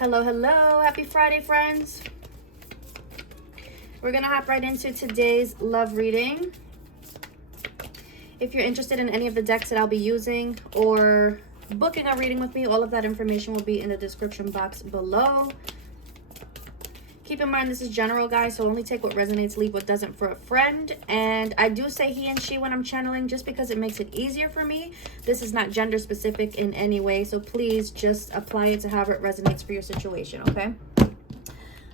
Hello, hello. Happy Friday, friends. We're going to hop right into today's love reading. If you're interested in any of the decks that I'll be using or booking a reading with me, all of that information will be in the description box below. Keep in mind, this is general, guys, so only take what resonates, leave what doesn't for a friend. And I do say he and she when I'm channeling just because it makes it easier for me. This is not gender specific in any way, so please just apply it to however it resonates for your situation, okay?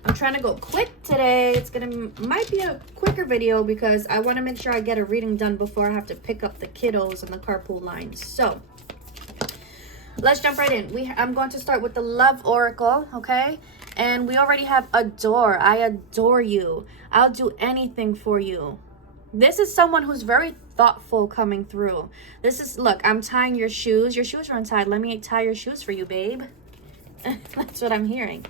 I'm trying to go quick today. Might be a quicker video because I want to make sure I get a reading done before I have to pick up the kiddos in the carpool line. So let's jump right in. I'm going to start with the love oracle, okay? And we already have adore. I adore you. I'll do anything for you. This is someone who's very thoughtful coming through. This is, look, I'm tying your shoes. Your shoes are untied. Let me tie your shoes for you, babe. That's what I'm hearing.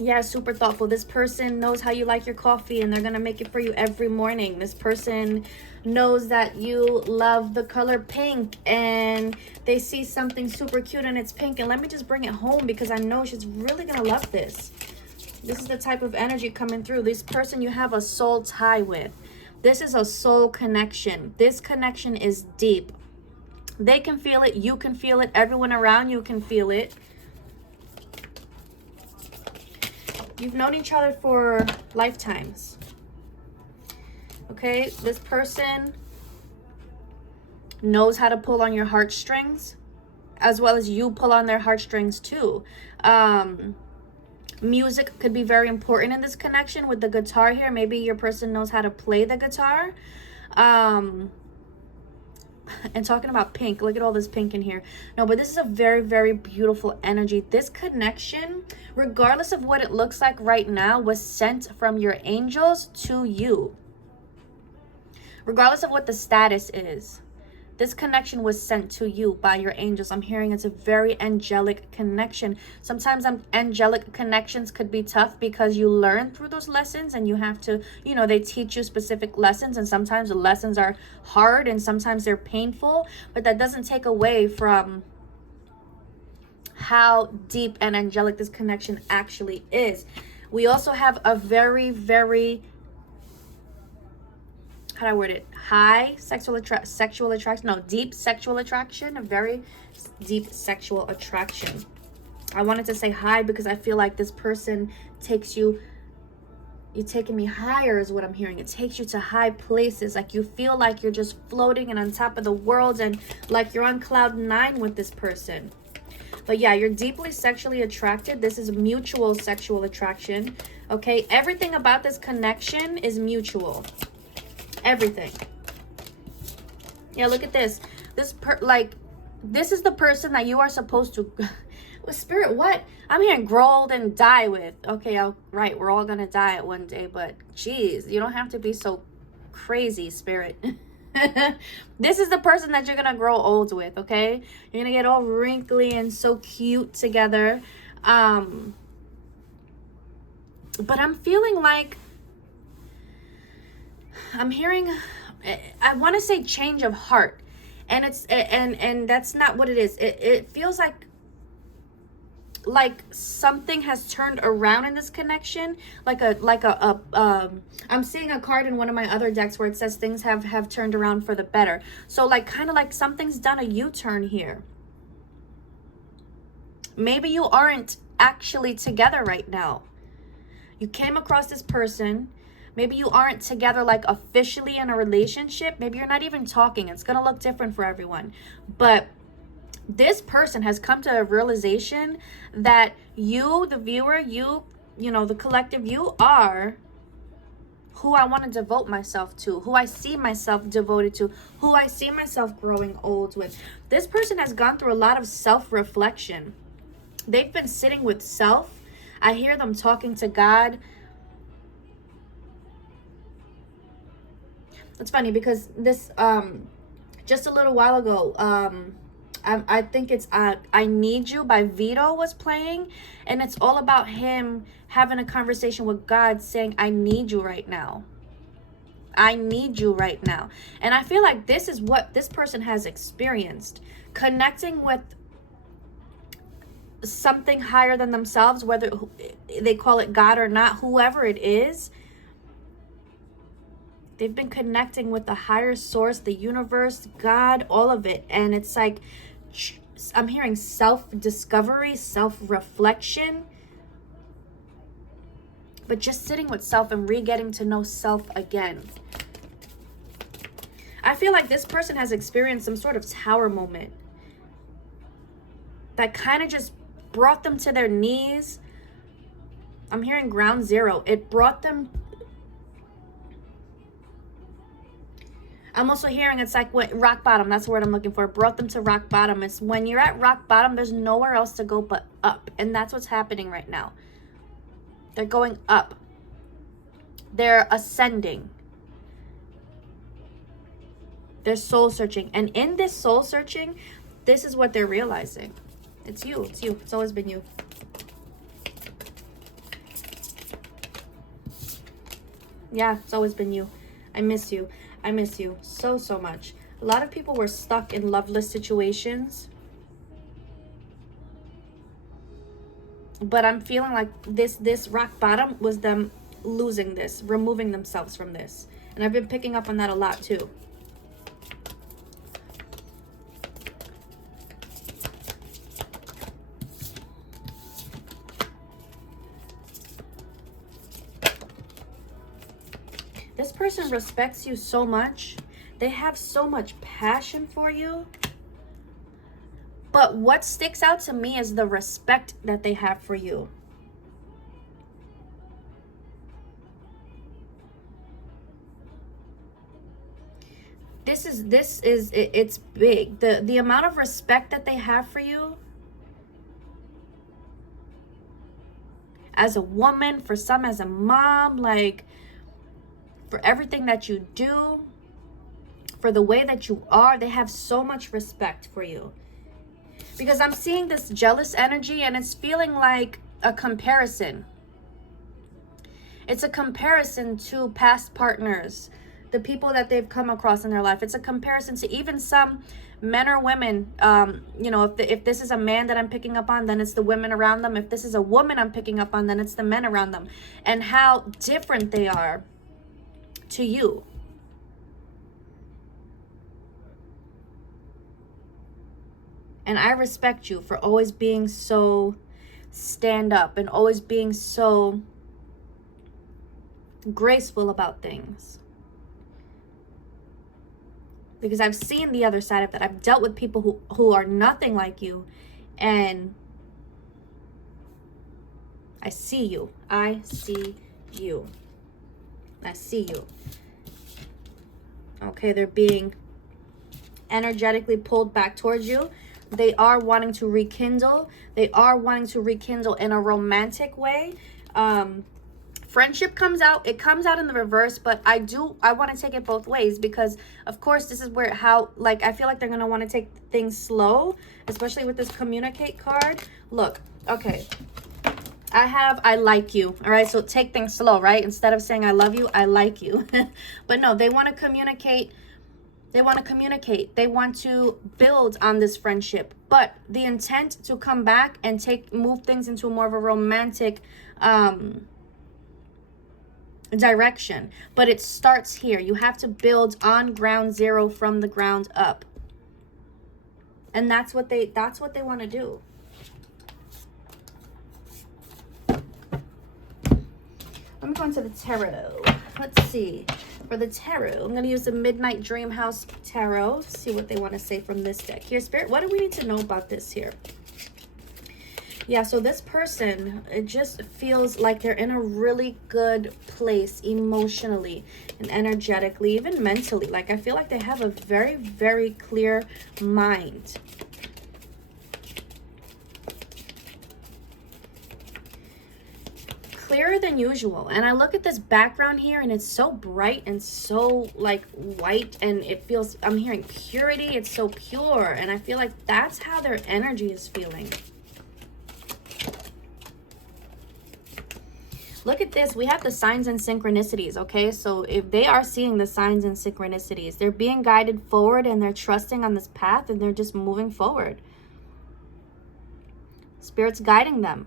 Yeah, super thoughtful. This person knows how you like your coffee and they're going to make it for you every morning. This person knows that you love the color pink and they see something super cute and it's pink. And let me just bring it home because I know she's really going to love this. This is the type of energy coming through. This person you have a soul tie with. This is a soul connection. This connection is deep. They can feel it. You can feel it. Everyone around you can feel it. You've known each other for lifetimes. Okay, this person knows how to pull on your heartstrings as well as you pull on their heartstrings too. Music could be very important in this connection with the guitar here. Maybe your person knows how to play the guitar. And talking about pink, look at all this pink in here. No, but this is a very, very beautiful energy. This connection, regardless of what it looks like right now, was sent from your angels to you. Regardless of what the status is, this connection was sent to you by your angels. I'm hearing it's a very angelic connection. Sometimes angelic connections could be tough because you learn through those lessons and you have to, you know, they teach you specific lessons, and sometimes the lessons are hard and sometimes they're painful, but that doesn't take away from how deep and angelic this connection actually is. We also have a very, very, how do I word it? High sexual attraction. No, deep sexual attraction. A very deep sexual attraction. I wanted to say high because I feel like this person takes you, you're taking me higher is what I'm hearing. It takes you to high places. Like you feel like you're just floating and on top of the world and like you're on cloud 9 with this person. But yeah, you're deeply sexually attracted. This is mutual sexual attraction. Okay, everything about this connection is mutual. Everything. Yeah, look at this. This is the person that you are supposed to with spirit. What? I'm hearing grow old and die with. Okay, right, we're all gonna die at one day, but geez, you don't have to be so crazy, spirit. This is the person that you're gonna grow old with. Okay, you're gonna get all wrinkly and so cute together. But I'm feeling like I'm hearing, I want to say change of heart, and it's and that's not what it is. It feels like something has turned around in this connection. I'm seeing a card in one of my other decks where it says things have turned around for the better. So like kind of like something's done a U-turn here. Maybe you aren't actually together right now. You came across this person. Maybe you aren't together like officially in a relationship. Maybe you're not even talking. It's going to look different for everyone. But this person has come to a realization that you, the viewer, you know, the collective, you are who I want to devote myself to, who I see myself devoted to, who I see myself growing old with. This person has gone through a lot of self-reflection. They've been sitting with self. I hear them talking to God. It's funny because this, just a little while ago, I think it's I Need You by Vedo was playing. And it's all about him having a conversation with God saying, I need you right now. I need you right now. And I feel like this is what this person has experienced. Connecting with something higher than themselves, whether they call it God or not, whoever it is. They've been connecting with the higher source, the universe, God, all of it. And it's like, I'm hearing self-discovery, self-reflection. But just sitting with self and re-getting to know self again. I feel like this person has experienced some sort of tower moment that kind of just brought them to their knees. I'm hearing ground zero. It brought them. I'm also hearing it's like what, rock bottom. That's the word I'm looking for. It brought them to rock bottom. It's when you're at rock bottom, there's nowhere else to go but up. And that's what's happening right now. They're going up. They're ascending. They're soul searching. And in this soul searching, this is what they're realizing. It's you. It's you. It's always been you. Yeah, it's always been you. I miss you. I miss you so, so much. A lot of people were stuck in loveless situations. But I'm feeling like this rock bottom was them losing this, removing themselves from this. And I've been picking up on that a lot too. This person respects you so much. They have so much passion for you. But what sticks out to me is the respect that they have for you. It's big. The amount of respect that they have for you as a woman, for some as a mom, like for everything that you do, for the way that you are, they have so much respect for you. Because I'm seeing this jealous energy and it's feeling like a comparison. It's a comparison to past partners, the people that they've come across in their life. It's a comparison to even some men or women. You know, if this is a man that I'm picking up on, then it's the women around them. If this is a woman I'm picking up on, then it's the men around them. And how different they are to you. And I respect you for always being so stand up and always being so graceful about things. Because I've seen the other side of that. I've dealt with people who are nothing like you. And I see you. I see you. I see you. Okay, they're being energetically pulled back towards you. They are wanting to rekindle. They are wanting to rekindle in a romantic way. Friendship comes out. It comes out in the reverse, but I want to take it both ways because, of course, this is where I feel like they're going to want to take things slow, especially with this communicate card. Look, okay. I like you. All right. So take things slow, right? Instead of saying I love you, I like you. But no, they want to communicate. They want to communicate. They want to build on this friendship. But the intent to come back and move things into more of a romantic direction. But it starts here. You have to build on ground zero from the ground up. And that's what they want to do. Let me go into the tarot. Let's see. For the tarot, I'm going to use the Midnight Dreamhouse Tarot to see what they want to say from this deck. Here, Spirit, what do we need to know about this here? Yeah, so this person, it just feels like they're in a really good place emotionally and energetically, even mentally. Like, I feel like they have a very, very clear mind. Clearer than usual. And I look at this background here and it's so bright and so like white, and it feels, I'm hearing purity. It's so pure, and I feel like that's how their energy is feeling. Look at this. We have the signs and synchronicities, okay? So if they are seeing the signs and synchronicities, they're being guided forward and they're trusting on this path and they're just moving forward. This Spirit's guiding them.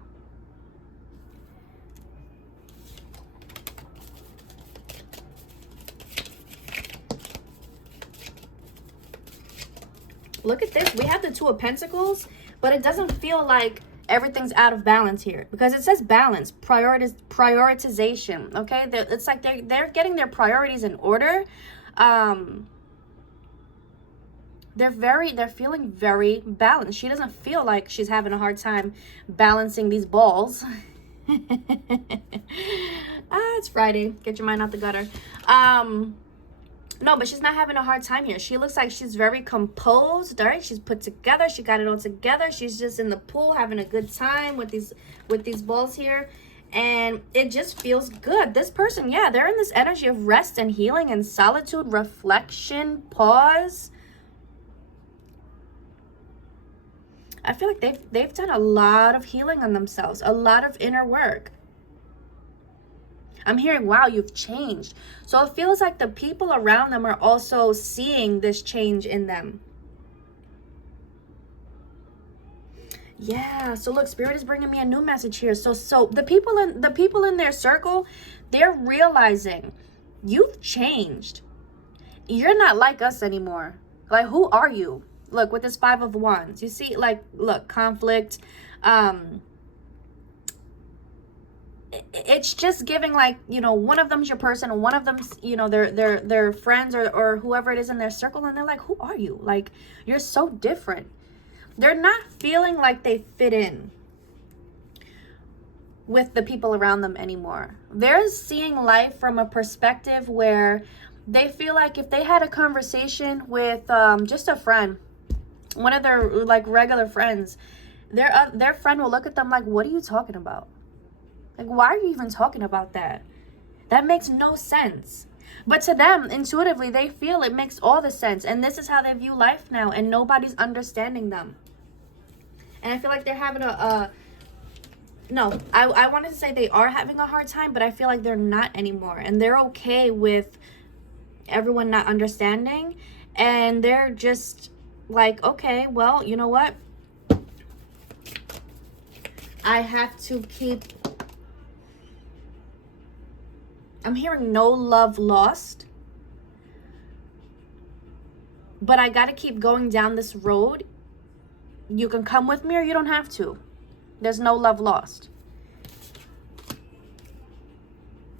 Look at this. We have the Two of Pentacles, but it doesn't feel like everything's out of balance here, because it says balance, prioritization. Okay, it's like they're getting their priorities in order. They're feeling very balanced. She doesn't feel like she's having a hard time balancing these balls. It's Friday. Get your mind out the gutter. No, but she's not having a hard time here. She looks like she's very composed, all right? She's put together. She got it all together. She's just in the pool having a good time with these balls here. And it just feels good. This person, yeah, they're in this energy of rest and healing and solitude, reflection, pause. I feel like they've done a lot of healing on themselves, a lot of inner work. I'm hearing, wow, you've changed. So it feels like the people around them are also seeing this change in them. Yeah, so look, Spirit is bringing me a new message here. So the people in their circle, they're realizing you've changed. You're not like us anymore. Like, who are you? Look, with this Five of Wands, you see, like, look, conflict, it's just giving, like, you know, one of them's your person and one of them's, you know, their friends or whoever it is in their circle, and they're like, who are you? Like, you're so different. They're not feeling like they fit in with the people around them anymore. They're seeing life from a perspective where they feel like if they had a conversation with just a friend, one of their, like, regular friends, their friend will look at them like, what are you talking about? Like, why are you even talking about that? That makes no sense. But to them, intuitively, they feel it makes all the sense. And this is how they view life now. And nobody's understanding them. And I feel like they're having no, I wanted to say they are having a hard time, but I feel like they're not anymore. And they're okay with everyone not understanding. And they're just like, okay, well, you know what? I have to keep... I'm hearing no love lost. But I got to keep going down this road. You can come with me or you don't have to. There's no love lost.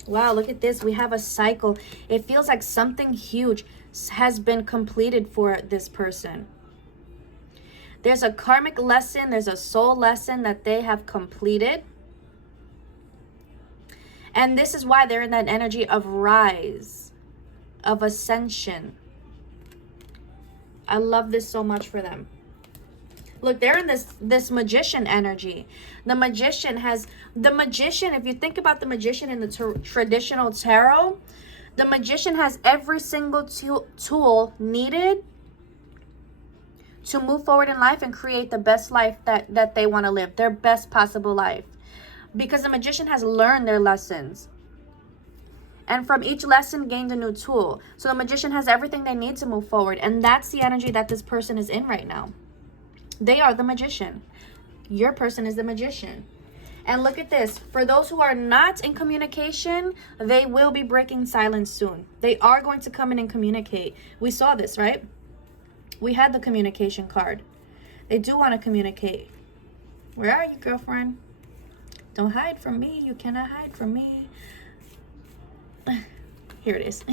Wow, look at this. We have a cycle. It feels like something huge has been completed for this person. There's a karmic lesson. There's a soul lesson that they have completed. And this is why they're in that energy of rise, of ascension. I love this so much for them. Look, they're in this magician energy. The magician, if you think about the magician in the traditional tarot, the magician has every single tool needed to move forward in life and create the best life that they want to live, their best possible life. Because the magician has learned their lessons. And from each lesson gained a new tool. So the magician has everything they need to move forward. And that's the energy that this person is in right now. They are the magician. Your person is the magician. And look at this. For those who are not in communication, they will be breaking silence soon. They are going to come in and communicate. We saw this, right? We had the communication card. They do want to communicate. Where are you, girlfriend? Don't hide from me. You cannot hide from me. Here it is.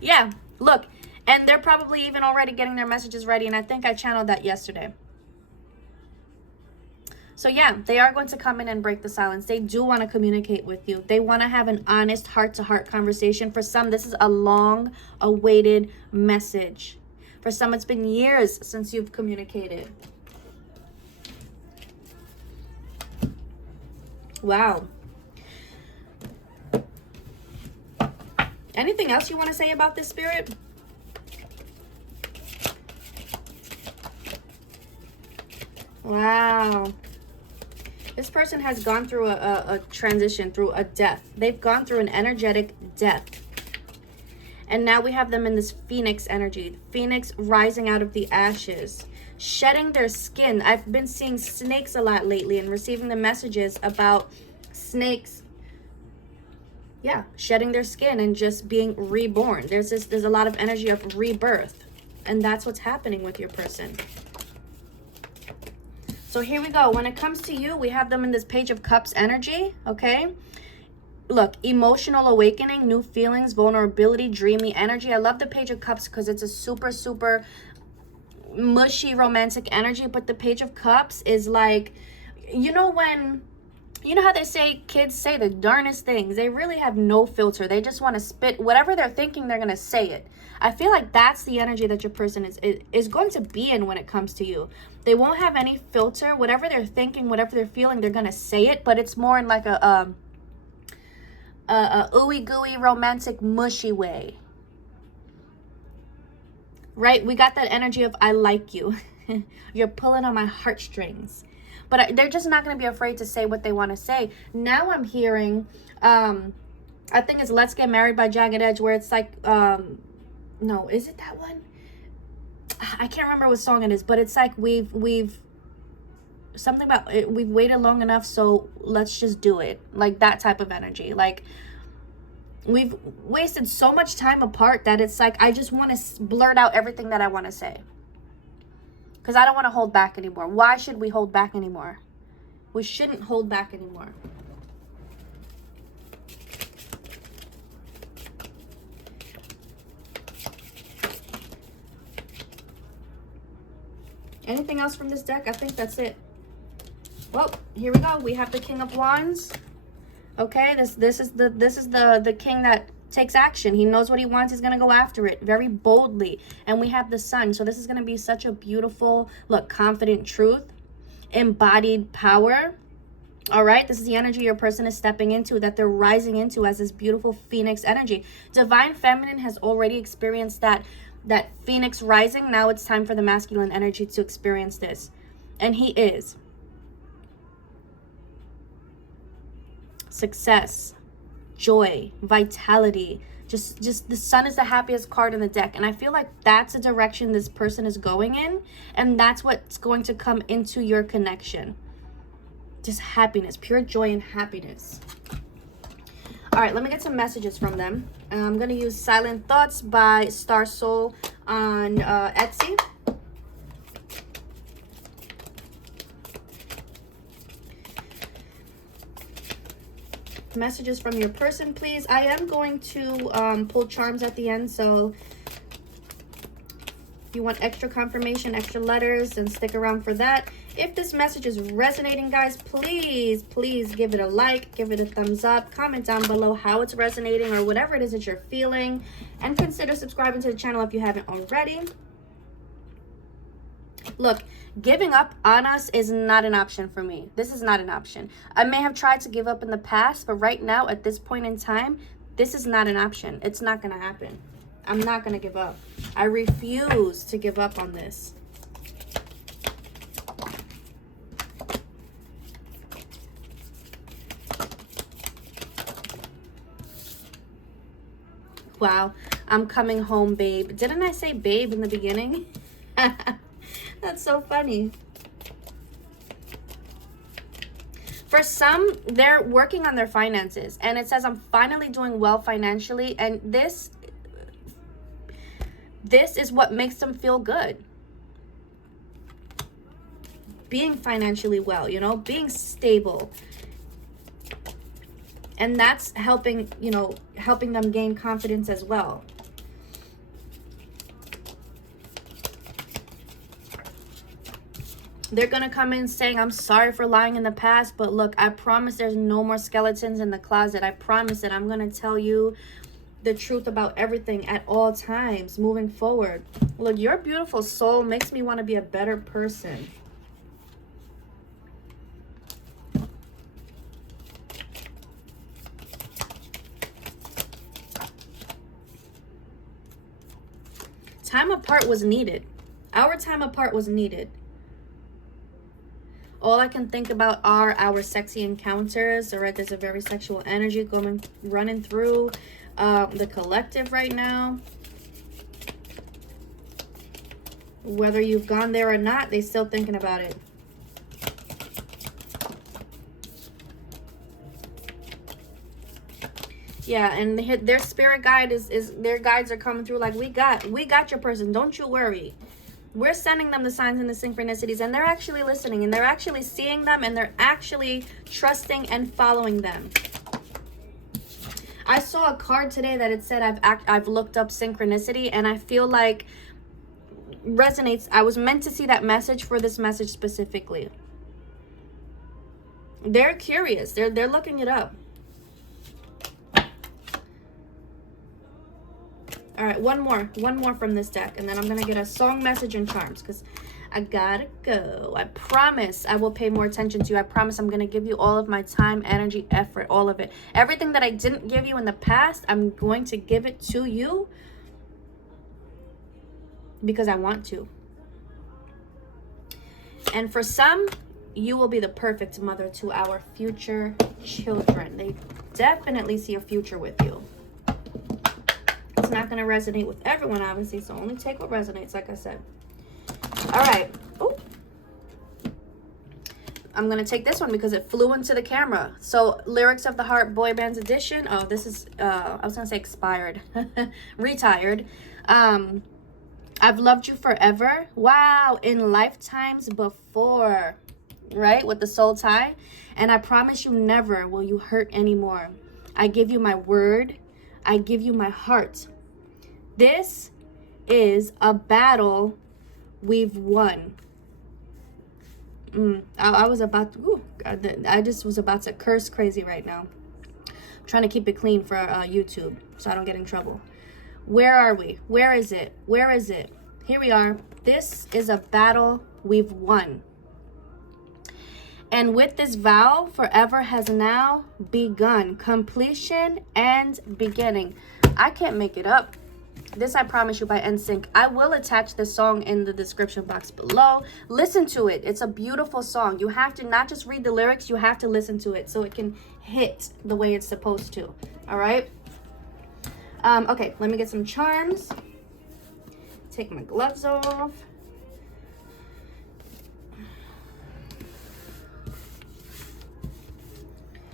Yeah, look. And they're probably even already getting their messages ready. And I think I channeled that yesterday. So yeah, they are going to come in and break the silence. They do want to communicate with you. They want to have an honest heart-to-heart conversation. For some, this is a long-awaited message. For some, it's been years since you've communicated. Wow. Anything else you want to say about this, Spirit? Wow. This person has gone through a transition, through a death. They've gone through an energetic death. And now we have them in this phoenix energy. Phoenix rising out of the ashes. shedding their skin. I've been seeing snakes a lot lately and receiving the messages about snakes, yeah, shedding their skin and just being reborn. There's a lot of energy of rebirth, and that's what's happening with your person. So here we go. When it comes to you, we have them in this Page of Cups energy, okay? Look, emotional awakening, new feelings, vulnerability, dreamy energy. I love the Page of Cups because it's a super, super mushy romantic energy, but the Page of Cups is like, you know how they say kids say the darnest things? They really have no filter. They just want to spit whatever they're thinking, they're going to say it. I feel like that's the energy that your person is going to be in when it comes to you. They won't have any filter. Whatever they're thinking, whatever they're feeling, they're going to say it, but it's more in like a ooey gooey romantic mushy way. Right? We got that energy of I like you. You're pulling on my heartstrings. But they're just not going to be afraid to say what they want to say. Now I'm hearing, I think it's Let's Get Married by Jagged Edge, where it's like, no, is it that one? I can't remember what song it is, but it's like we've something about it, we've waited long enough, so let's just do it. Like that type of energy. Like we've wasted so much time apart that it's like I just want to blurt out everything that I want to say. Because I don't want to hold back anymore. Why should we hold back anymore? We shouldn't hold back anymore. Anything else from this deck? I think that's it. Well, here we go. We have the King of Wands. Okay, this is the king that takes action. He knows what he wants. He's going to go after it very boldly. And we have the Sun. So this is going to be such a beautiful, look, confident truth, embodied power. All right, this is the energy your person is stepping into, that they're rising into as this beautiful phoenix energy. Divine Feminine has already experienced that phoenix rising. Now it's time for the masculine energy to experience this. And he is. Success, joy, vitality. Just the Sun is the happiest card in the deck. And I feel like that's the direction this person is going in. And that's what's going to come into your connection. Just happiness, pure joy and happiness. All right, let me get some messages from them. I'm going to use Silent Thoughts by Star Soul on Etsy. Messages from your person, please. I am going to pull charms at the end, so if you want extra confirmation, extra letters, then stick around for that. If this message is resonating, guys, please give it a like, give it a thumbs up, comment down below how it's resonating or whatever it is that you're feeling, and consider subscribing to the channel if you haven't already. Look, giving up on us is not an option for me. This is not an option. I may have tried to give up in the past, but right now, at this point in time, this is not an option. It's not going to happen. I'm not going to give up. I refuse to give up on this. Wow, I'm coming home, babe. Didn't I say babe in the beginning? That's so funny. For some, they're working on their finances. And it says, I'm finally doing well financially. And this is what makes them feel good. Being financially well, you know, being stable. And that's helping, you know, helping them gain confidence as well. They're going to come in saying, I'm sorry for lying in the past, but look, I promise there's no more skeletons in the closet. I promise that I'm going to tell you the truth about everything at all times moving forward. Look, your beautiful soul makes me want to be a better person. Time apart was needed. Our time apart was needed. All I can think about are our sexy encounters. All right, there's a very sexual energy running through the collective right now. Whether you've gone there or not, they're still thinking about it. Yeah, and their spirit guide is their guides are coming through like, we got your person. Don't you worry. We're sending them the signs and the synchronicities, and they're actually listening, and they're actually seeing them, and they're actually trusting and following them. I saw a card today that it said I've looked up synchronicity, and I feel like resonates. I was meant to see that message for this message specifically. They're curious. They're looking it up. All right, one more from this deck, and then I'm gonna get a song, message, and charms, because I gotta go. I promise I will pay more attention to you. I promise I'm gonna give you all of my time, energy, effort, all of it. Everything that I didn't give you in the past, I'm going to give it to you because I want to. And for some, you will be the perfect mother to our future children. They definitely see a future with you. It's not going to resonate with everyone, obviously, so only take what resonates, like I said. All right. Ooh. I'm going to take this one because it flew into the camera. So, Lyrics of the Heart Boy Bands Edition. Oh, this is, I was going to say expired. Retired. I've loved you forever. Wow. In lifetimes before. Right? With the soul tie. And I promise you never will you hurt anymore. I give you my word. I give you my heart. This is a battle we've won. I was about to, ooh, I just was about to curse crazy right now. I'm trying to keep it clean for YouTube so I don't get in trouble. Where are we? Where is it? Where is it? Here we are. This is a battle we've won. And with this vow, forever has now begun. Completion and beginning. I can't make it up. This I promise you by NSYNC. I will attach this song in the description box below. Listen to it. It's a beautiful song. You have to not just read the lyrics, you have to listen to it so it can hit the way it's supposed to. All right? Okay, let me get some charms. Take my gloves off.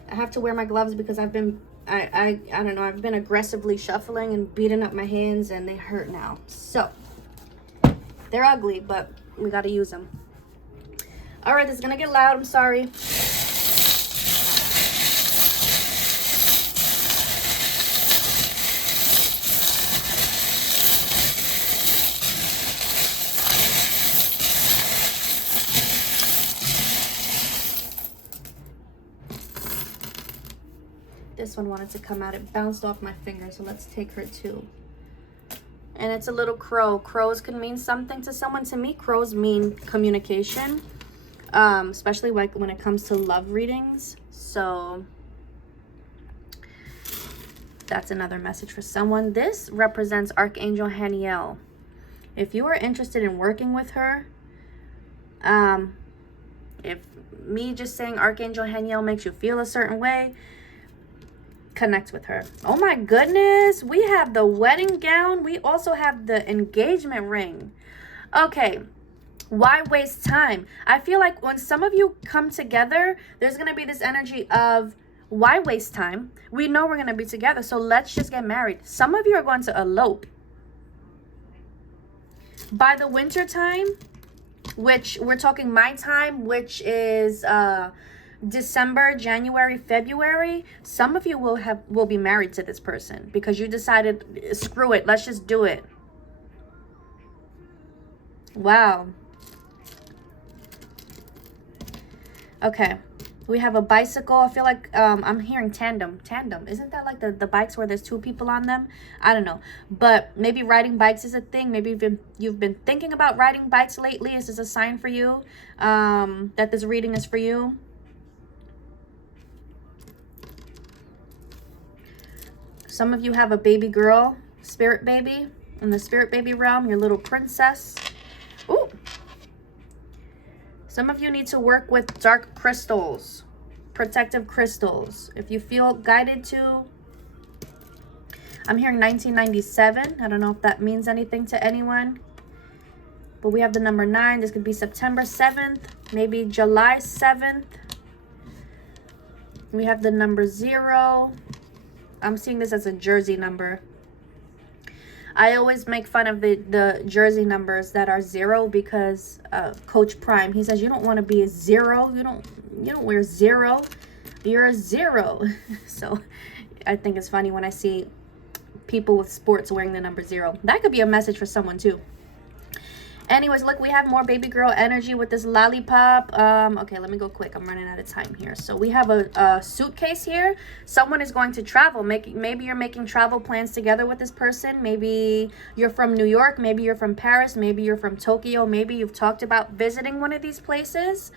I have to wear my gloves because I've been, I don't know, I've been aggressively shuffling and beating up my hands and they hurt now. So, they're ugly, but we got to use them. All right, this is going to get loud. I'm sorry. This one wanted to come out. It bounced off my finger, so let's take her too. And it's a little crow. Crows can mean something to someone. To me, crows mean communication, especially like when it comes to love readings. So that's another message for someone. This represents Archangel Haniel. If you are interested in working with her, if me just saying Archangel Haniel makes you feel a certain way, connect with her. Oh my goodness, we have the wedding gown. We also have the engagement ring. Okay, why waste time? I feel like when some of you come together, there's gonna be this energy of why waste time? We know we're gonna be together, so let's just get married. Some of you are going to elope. By the winter time, which we're talking my time, which is December, January, February, some of you will be married to this person because you decided, screw it, let's just do it. Wow. Okay, we have a bicycle. I feel like I'm hearing tandem. Isn't that like the bikes where there's two people on them? I don't know, but maybe riding bikes is a thing. Maybe you've been thinking about riding bikes lately. Is this a sign for you that this reading is for you? Some of you have a baby girl, spirit baby, in the spirit baby realm, your little princess. Ooh. Some of you need to work with dark crystals, protective crystals. If you feel guided to, I'm hearing 1997. I don't know if that means anything to anyone. but we have the number 9. This could be September 7th, maybe July 7th. We have the number 0. I'm seeing this as a jersey number. I always make fun of the jersey numbers that are 0 because Coach Prime, he says you don't want to be a 0. You don't wear 0. You're a 0. So I think it's funny when I see people with sports wearing the number 0. That could be a message for someone too. Anyways, look, we have more baby girl energy with this lollipop. Okay, let me go quick. I'm running out of time here. So we have a suitcase here. Someone is going to travel. Maybe you're making travel plans together with this person. Maybe you're from New York. Maybe you're from Paris. Maybe you're from Tokyo. Maybe you've talked about visiting one of these places.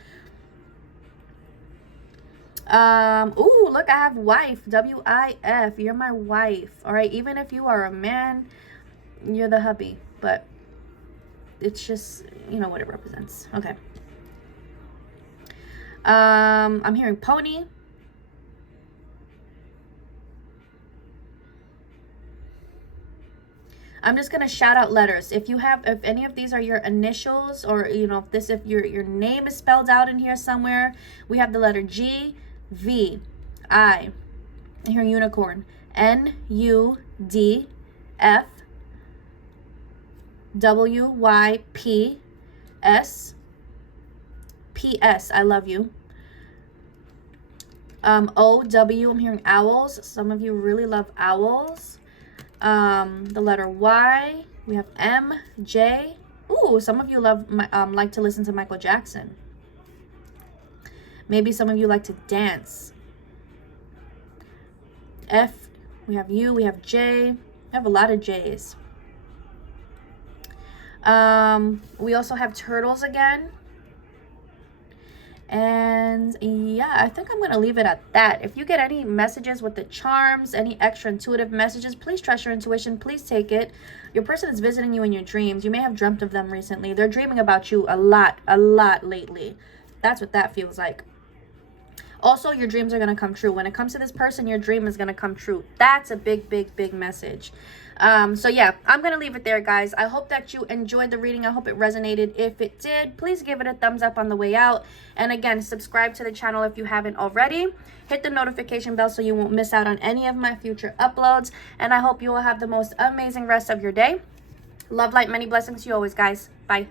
Ooh, look, I have wife. W-I-F. You're my wife. All right, even if you are a man, you're the hubby. But it's just, you know what it represents. Okay. I'm hearing pony. I'm just gonna shout out letters. If any of these are your initials, or you know, if your name is spelled out in here somewhere, we have the letter G, V, I. I hear unicorn. N, U, D, F, W, Y, P, S, P-S, I love you. O, W, I'm hearing owls. Some of you really love owls. The letter Y, we have M, J. Ooh, some of you like to listen to Michael Jackson. Maybe some of you like to dance. F, we have U, we have J. I have a lot of J's. We also have turtles again. And yeah, I think I'm going to leave it at that. If you get any messages with the charms, any extra intuitive messages, please trust your intuition. Please take it. Your person is visiting you in your dreams. You may have dreamt of them recently. They're dreaming about you a lot lately. That's what that feels like. Also, your dreams are going to come true. When it comes to this person, your dream is going to come true. That's a big message. So yeah, I'm going to leave it there, guys. I hope that you enjoyed the reading. I hope it resonated. If it did, please give it a thumbs up on the way out. And again, subscribe to the channel if you haven't already. Hit the notification bell so you won't miss out on any of my future uploads. And I hope you will have the most amazing rest of your day. Love, light, many blessings to you always, guys. Bye.